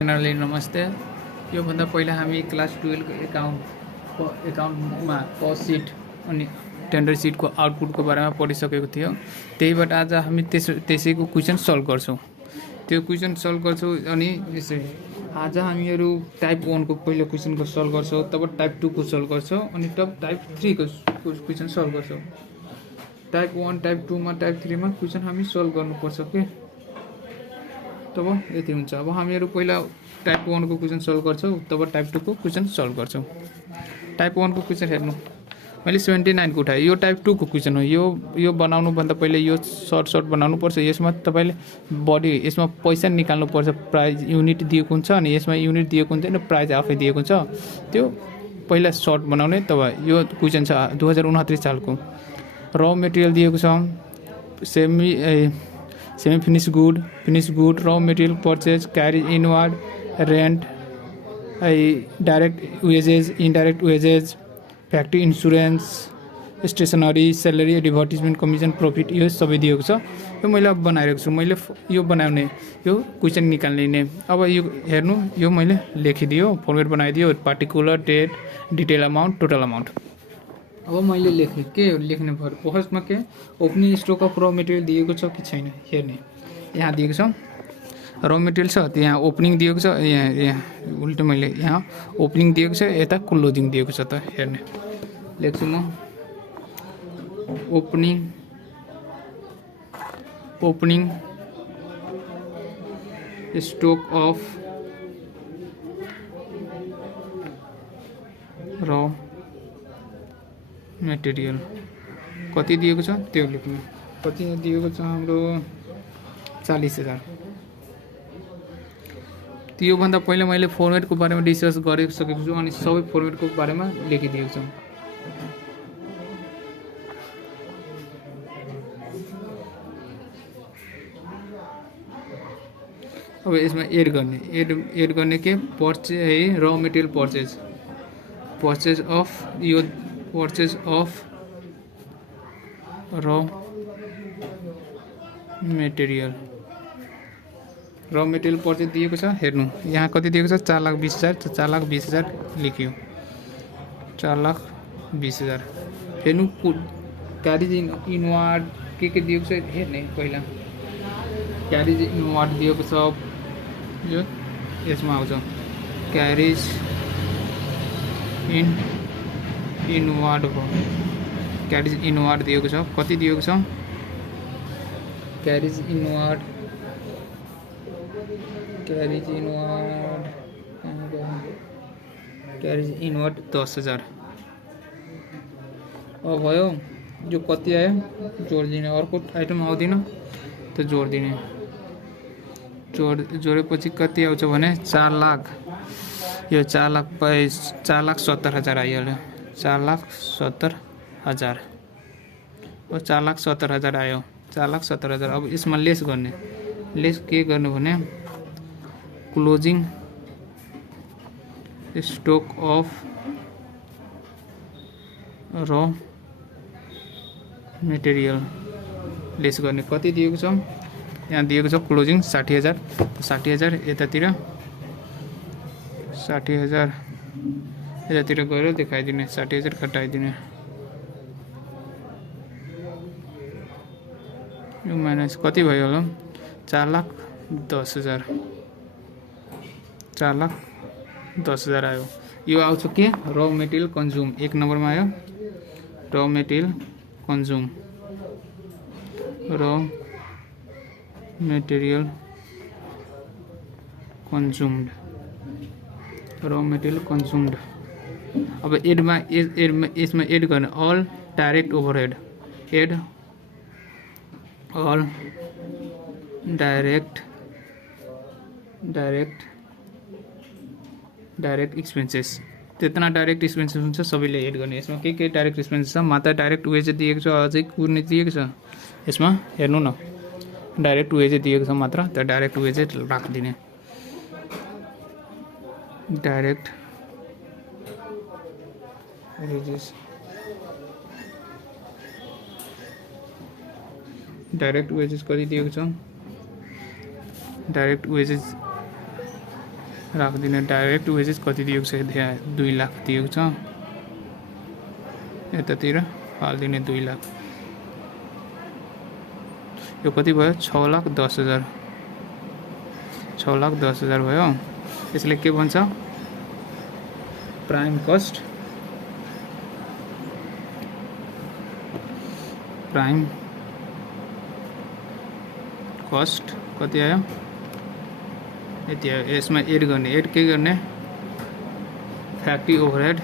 च्यानलले नमस्ते। योभन्दा पहिला हामी क्लास 12 को एकाउन्टमा कस्ट सिट अनि टेन्डर सिटको आउटपुटको बारेमा पढिसकेको थियो। त्यहीबाट आज हामी त्यसैको क्वेसन सल्भ गर्छौँ। त्यो क्वेसन सल्भ गर्छौँ अनि यसै आज हामीहरू टाइप 1 को पहिलो क्वेसनको सल्भ गर्छौँ, तब टाइप 2 को सल्भ गर्छौँ अनि तब टाइप 3 को क्वेसन सल्भ गर्छौँ। टाइप 1 टाइप 2 मा टाइप 3 मा क्वेसन हामी सल्भ गर्नुपर्छ के। तब यति हुन्छ। अब हामीहरू पहिला टाइप 1 को क्वेसन सल्भ गर्छौँ, तब टाइप 2 को क्वेसन सल्भ गर्छौँ। टाइप 1 को क्वेसन हेर्नु, मैले 79 को उठाएँ। यो टाइप 2 को क्वेसन हो। यो बनाउनुभन्दा पहिले यो सर्ट बनाउनुपर्छ। यसमा तपाईले बडी यसमा पैसा निकाल्नुपर्छ, प्राइस युनिट दिएको हुन्छ अनि यसमा युनिट दिएको हुन्छ र प्राइस आफै दिएको हुन्छ। त्यो पहिला सर्ट बनाउने। तब यो क्वेसन छ 2029 सालको। र मेटेरियल दिएको छ semi finish good, raw material purchase, carry inward, rent, direct wages, indirect wages, factory insurance, stationery, salary, advertisement, commission, profit, यो सबै दिएको छ। यो मैले अब बनाइरहेको छु। मैले यो बनाउने, यो क्वेसन निकाल्ने ने। अब यो हेर्नु, यो मैले लेखिदियो, फर्मेट बनाइदियो, particular date, detail amount, total amount. अब मैले लेखेँ के लेख्ने भयो। फर्स्टमा के ओपनिङ स्टक अफ र मेटेरियल दिएको छ कि छैन हेर्ने। यहाँ दिएको छ र मेटेरियल छ, यहाँ ओपनिङ दिएको छ, यहाँ उल्टो मैले यहाँ ओपनिङ दिएको छ, यता क्लोजिङ दिएको छ। त हेर्ने लेख्छु म ओपनिङ स्टक अफ र मेटेरियल कति दिएको छ त्यो लेख्नु। कति दिएको छ हाम्रो 40,000। त्योभन्दा पहिला मैले फर्मेटको बारेमा डिस्कस गरिसकेको छु अनि सबै फर्मेटको बारेमा लेखिदिएको छु। अब यसमा एड गर्ने के परचेज है, र मेटेरियल परचेज अफ यो परचेज अफ र मेटेरियल परचेज दिएको छ। हेर्नु यहाँ कति दिएको छ 4,20,000। 4,20,000 लेख्यो, 4,20,000। हेर्नु क्यारेज इनवर्ड के दिएको छ हेर्ने। पहिला क्यारेज इनवर्ड दिएको छ, यो यसमा आउँछ क्यारेज इनवर्ड हो। क्यारेज इनवर्ड दिएको छ, कति दिएको छ क्यारेज इनवर्ड 10,000। अब भयो, जो कति आयो जोडिदिने। अर्को आइटम आउँदैन त जोडिदिने। जोडेपछि कति आउँछ भने 4 लाख। यो 4,70,000 आइहाल्यो। 4,70,000 अब 4,70,000 आयो। 4,70,000। अब यसमा लेस गर्ने। लेस के गर्नु भने क्लोजिङ स्टक अफ र मेटेरियल लेस गर्ने। कति दिएको छ यहाँ दिएको छ क्लोजिङ 60,000। 60,000 यतातिर 60,000 यतातिर गएर देखाइदिने। 60,000 घटाइदिने। यो माइनस कति भयो होला 4,10,000। 4,10,000 आयो। यो आउँछ के र मेटेरियल कन्ज्युम। 1 नम्बरमा आयो र मेटेरियल कन्ज्युम। र मेटेरियल कन्ज्युम्ड। अब एडमा यसमा एड गर्ने all direct overhead. Add all direct expenses. जितना डाइरेक्ट एक्सपेन्सेस हुन्छ सबैले एड गर्ने। यसमा के डाइरेक्ट एक्सपेन्सेस छ, मात्र डाइरेक्ट वेज दिएको छ, अझै कुनै दिएको छ यसमा हेर्नु न। डाइरेक्ट वेज दिएको छ मात्र, त डाइरेक्ट वेज राखिदिने। डाइरेक्ट वेजेस डाइरेक्ट वेजेस कति दिएको छ। डाइरेक्ट वेजेस राखिदिने। डाइरेक्ट वेजेस कति दिएको छ, 2 लाख दिएको छ। यतातिर हालिदिने 2 लाख। यो कति भयो, 6,10,000। 6,10,000 भयो। यसले के भन्छ, प्राइम कस्ट। प्राइम कस्ट कति आयो, यति आयो। यसमा एड गर्ने, एड के गर्ने, फ्याक्ट्री ओभरहेड,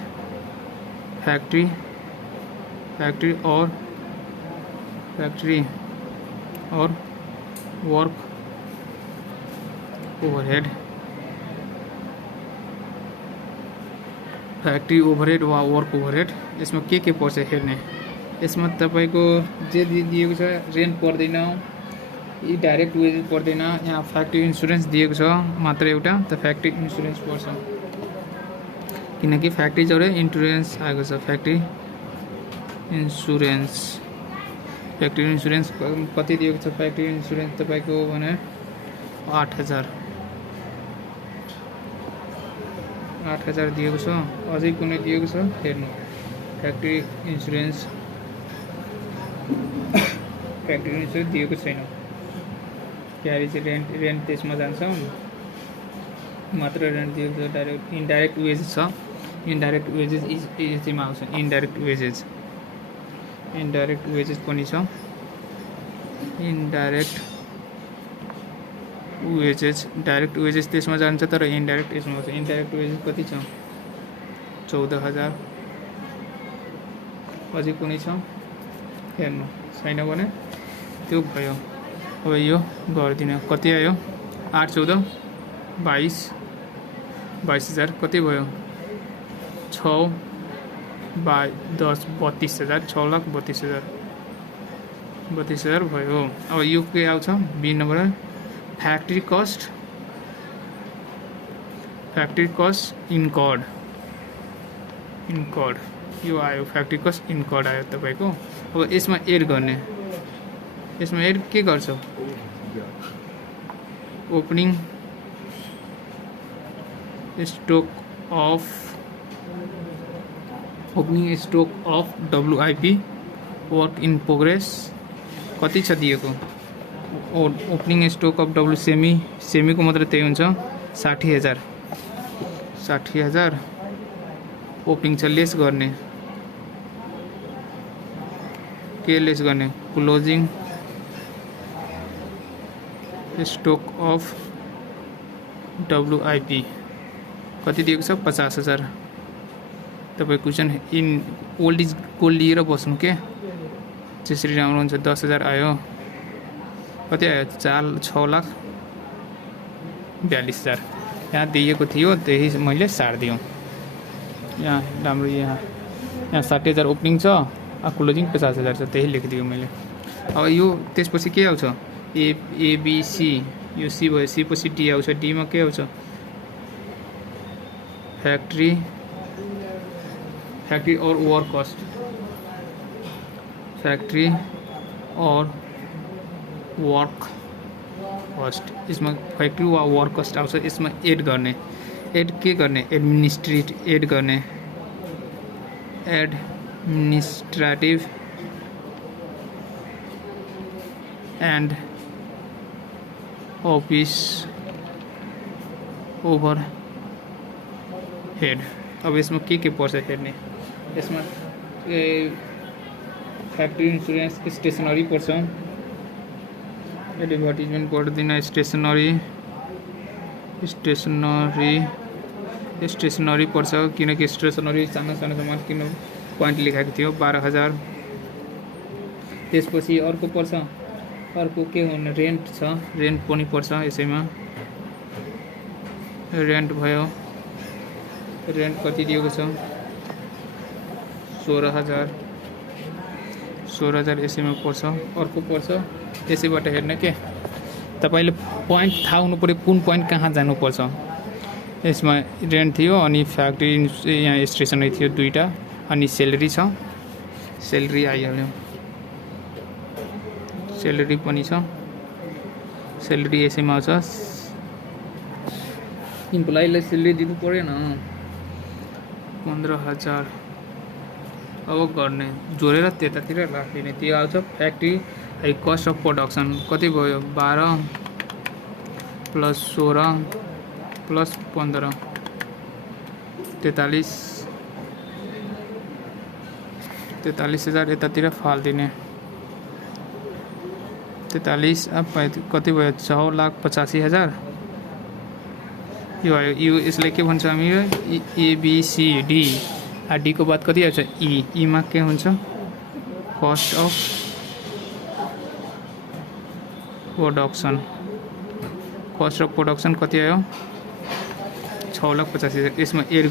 फ्याक्ट्री और वर्क ओभरहेड, फ्याक्ट्री ओभरहेड वा वर्क ओभरहेड। यसमा के पर्छ हेर्ने। यसमा तपाईको जे दिएको छ, रेन्ट पर्दैन, यी डाइरेक्ट वेजेस पर्दैन। यहाँ फ्याक्ट्री इन्सुरेन्स दिएको छ मात्र एउटा, त फ्याक्ट्री इन्सुरेन्स पर्छ, किनकि फ्याक्ट्री जोडे इन्सुरेन्स आएको छ। फ्याक्ट्री इन्सुरेन्स कति दिएको छ, फ्याक्ट्री इन्सुरेन्स तपाईको भने 8,000 दिएको छ। अझै कुनै दिएको छ हेर्नु, फ्याक्ट्री इन्सुरेन्स दिएको छैन। क्यारेज रेन्ट त्यसमा जान्छ मात्र, रेन्ट दिएको छ। डाइरेक्ट इन्डाइरेक्ट वेजेस छ, इन्डाइरेक्ट वेजेस यसैमा आउँछ। इन्डाइरेक्ट वेजेस पनि छ। डाइरेक्ट वेजेस त्यसमा जान्छ, तर इन्डाइरेक्ट यसमा आउँछ। इन्डाइरेक्ट वेजेस कति छ, 14,000। अझै कुनै छ हेर्नु, छैन भने त्यो भयो। अब यो गरिदिनु, कति आयो, 8, 14, 22,000 कति भयो, 6, 10, 32,000, 6,32,000 भयो। अब यो के आउँछ, B number, factory cost incurred, यो आयो, फ्याक्ट्री कस्ट इन्कर्ड आयो तपाईको। अब यसमा एड गर्ने, यसमा एड के गर्छ, opening stock of WIP work in progress कति छ दिएको। ओपनिङ स्टक अफ सेमीको मात्र त्यही हुन्छ, 60,000 ओपनिङ छ। लेस गर्ने, के लेस गर्ने, क्लोजिङ स्टक अफ WIP कति दिएको छ, 50,000। तपाईँ question in old is gold लिएर बस्नु के, त्यसरी राम्रो हुन्छ। 10,000 आयो, कति आयो, 6,42,000। यहाँ दिएको थियो त्यही मैले सारिदिउँ। यहाँ राम्रो, यहाँ 60,000 ओपनिङ छ, क्लोजिङ 50,000 छ, त्यही लेखिदियो मैले। अब यो त्यसपछि के आउँछ, ABC, यो सी भयो, सी पछि डी आउँछ। डीमा के आउँछ, फ्याक्ट्री और वर्क कस्ट, फ्याक्ट्री और वर्क कस्ट। यसमा फ्याक्ट्री वा वर्क कस्ट आउँछ। यसमा एड गर्ने, एड के गर्ने, एडमिनिस्ट्रेटिभ एन्ड ऑफिस ओभरहेड। अब यसमा के पर्छ हेर्ने। यसमा फ्याक्ट्री इन्सुरेन्स, स्टेसनरी पर्छ, एडभर्टिजमेन्ट गर्दैन, स्टेसनरी पर्छ, किनकि स्टेसनरी सानो सामान किन पोइन्ट लेखाएको थियो, 12,000। त्यसपछि अर्को पर्छ, अर्को के हुने, रेन्ट छ, रेन्ट पनि पर्छ यसैमा। रेन्ट भयो, रेन्ट कति दिएको छ, 16,000 यसैमा पर्छ। अर्को पर्छ, यसैबाट हेर्ने के, तपाईले पोइन्ट थाहा हुनु पर्यो, कुन पोइन्ट कहाँ जानुपर्छ। यसमा रेन्ट थियो, अनि फ्याक्ट्री यहाँ स्टेसनरी थियो 2टा, अनि सेलेरी छ, सेलेरी आइहाल्यो। सेलेरी पनि छ, सेलेरी यसैमा आउँछ। इम्प्लॉईलाई सेलेरी दिनु परेन 15,000 अब गर्ने जोडेर त्यतातिर राखिने त्यो आउँछ फ्याक्ट्री कस्ट अफ प्रोडक्सन कति भयो 12 प्लस 16 प्लस 15 43,000 यतातिर फालिदिने 43 अब कति भयो 6,85,000 यो आयो यो यसलाई के भन्छ हामी एबिसिडी डी को बाद कति आउँछ ई मा के हुन्छ कस्ट अफ प्रोडक्सन कति आयो 6,85,000 यसमा एड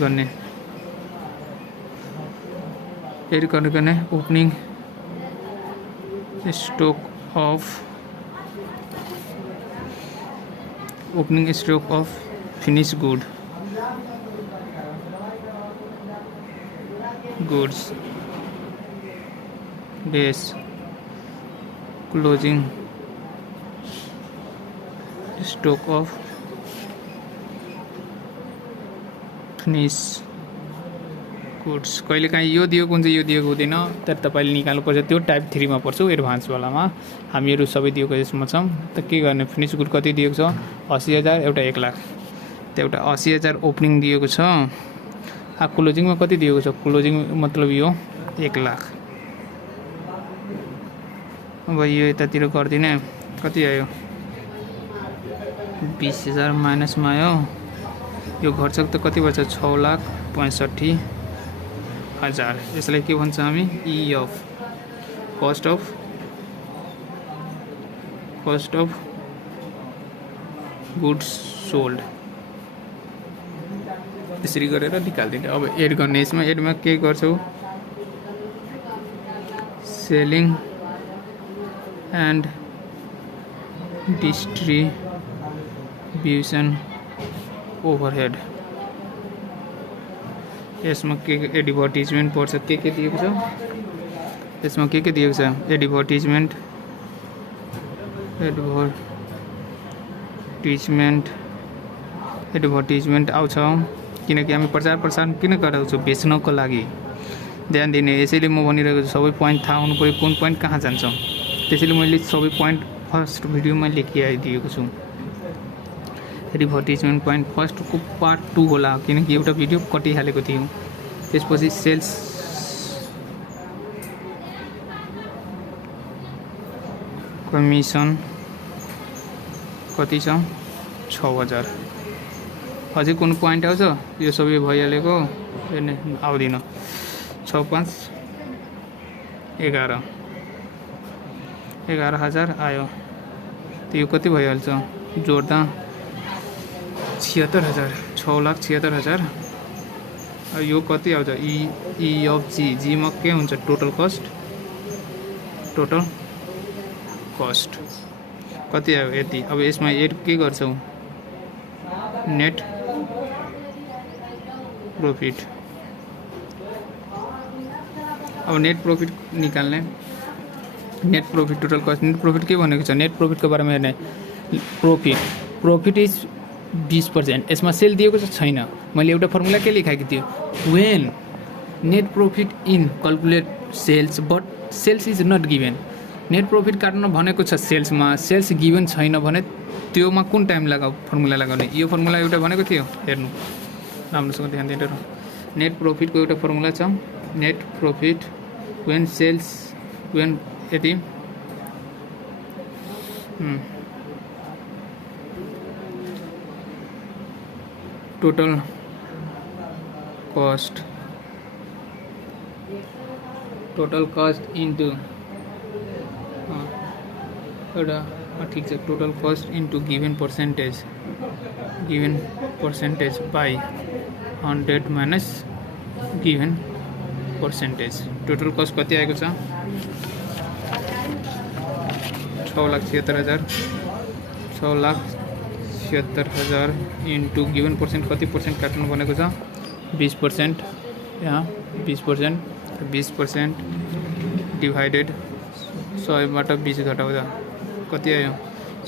गर्ने opening stock of finish goods days closing stock of finished goods कहिलेकाहीँ यो दिएको हुन्छ यो दिएको हुँदैन तर तपाईँले निकाल्नुपर्छ त्यो टाइप 3 मा पर्छ एडभान्सवालामा हामीहरू सबै दिएको यसमा छौँ त के गर्ने फिनिश गुड कति दिएको छ 80,000 एउटा 1 लाख त एउटा 80,000 ओपनिङ दिएको छ क्लोजिङ में कति दिएको छ क्लोजिङ मतलब यो 1 लाख अब यो यतातिर गरिदिने कति आयो 20,000 माइनस में आयो यो खर्च त कति बच्छ 6,65,000 यसलाई के भन्छ हामी ई of cost of goods sold यसरी गरेर निकाल्दिने अब एड गर्ने यसमा एडमा के गर्छौ सेलिङ एन्ड डिस्ट्रिब्युसन ओभरहेड यसमा के एडभर्टिजमेन्ट पर्छ के दिएको छ यसमा के दिएको छ एडभर्टिजमेन्ट आउँछ किनकि हामी प्रचार प्रसार किन गराउँछौँ बेच्नको लागि ध्यान दिने यसैले म भनिरहेको छु सबै पोइन्ट थाहा हुनु पर्यो कुन पोइन्ट कहाँ जान्छ त्यसैले मैले सबै पोइन्ट फर्स्ट भिडियोमा लेखिदिएको छु एडभर्टिजमेन्ट पोइन्ट फर्स्टको पार्ट 2 होला किनकि एउटा भिडियो कटिहालेको थियो त्यसपछि सेल्स कमिसन कति छ 6,000 अझै कुन पोइन्ट आउँछ यो सबै भइहालेको हेर्ने आउँदिन 6,5 11,000 आयो त्यो कति भइहाल्छ जोड्दा 76,000 6,76,000 यो कति आउँछ ई अफ जी मा के हुन्छ टोटल कस्ट कति आयो यति अब यसमा एड के गर्छौ नेट प्रॉफिट अब नेट प्रॉफिट निकाल्ने net profit total cost net profit के भनेको छ नेट प्रॉफिट को बारेमा हेर्ने प्रॉफिट इज 20% यसमा सेल दिएको छैन मैले एउटा फर्मुला के लेखाएको थियो when net profit in calculate sales but sales is not given net profit काट्न भनेको छ सेल्समा सेल्स गिवन छैन भने त्योमा कुन टाइम फर्मुला लगाउने यो फर्मुला एउटा भनेको थियो हेर्नु राम्रोसँग ध्यान दिएर नेट प्रॉफिट को एउटा फर्मुला छ net profit when sales when यति टोटल कस्ट इन्टु एउटा ठीक छ total cost into given percentage by 100 minus given percentage total cost कति आएको छ 6,76,000 6,76,000 इन्टु गिवन पर्सेन्ट कति पर्सेन्ट काट्नु भनेको छ 20% यहाँ 20% डिभाइडेड 100बाट 20 घटाउँदा कति आयो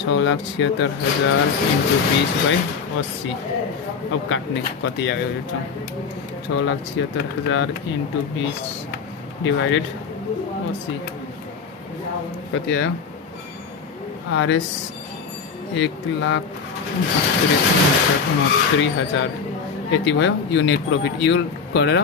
6,76,000 इन्टु 20/80 अब काट्ने कति आयो यो 6,76,000 इन्टु 20 डिभाइडेड 80 कति आयो आरएस 1,69,000 यति भयो। यो नेट प्रफिट यो गरेर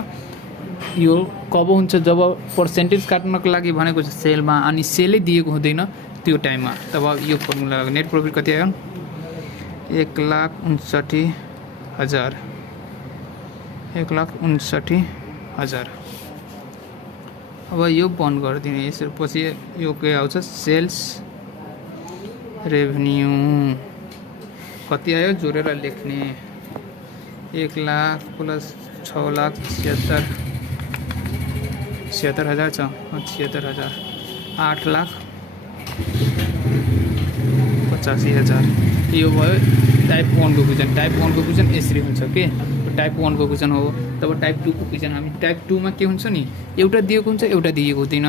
यो कब हुन्छ जब पर्सेन्टेज काट्नको लागि भनेको छ सेलमा अनि सेलै दिएको हुँदैन त्यो टाइममा तब यो फर्मुला नेट प्रफिट कति आयो 1,59,000 1,59,000। अब यो बन्द गरिदिने यसरी पछि यो के आउँछ सेल्स रेभेन्यू कति आयो जोडेर लेख्ने 1,00,000 प्लस 6,76,000 छ 76,000 8,85,000 यो भयो टाइप 1 को क्वेसन। टाइप 1 को क्वेसन यसरी हुन्छ के टाइप 1 को क्वेसन हो। तब टाइप 2 को क्वेसन हामी टाइप 2 मा के हुन्छ नि एउटा दिएको हुन्छ एउटा दिएको हुँदैन।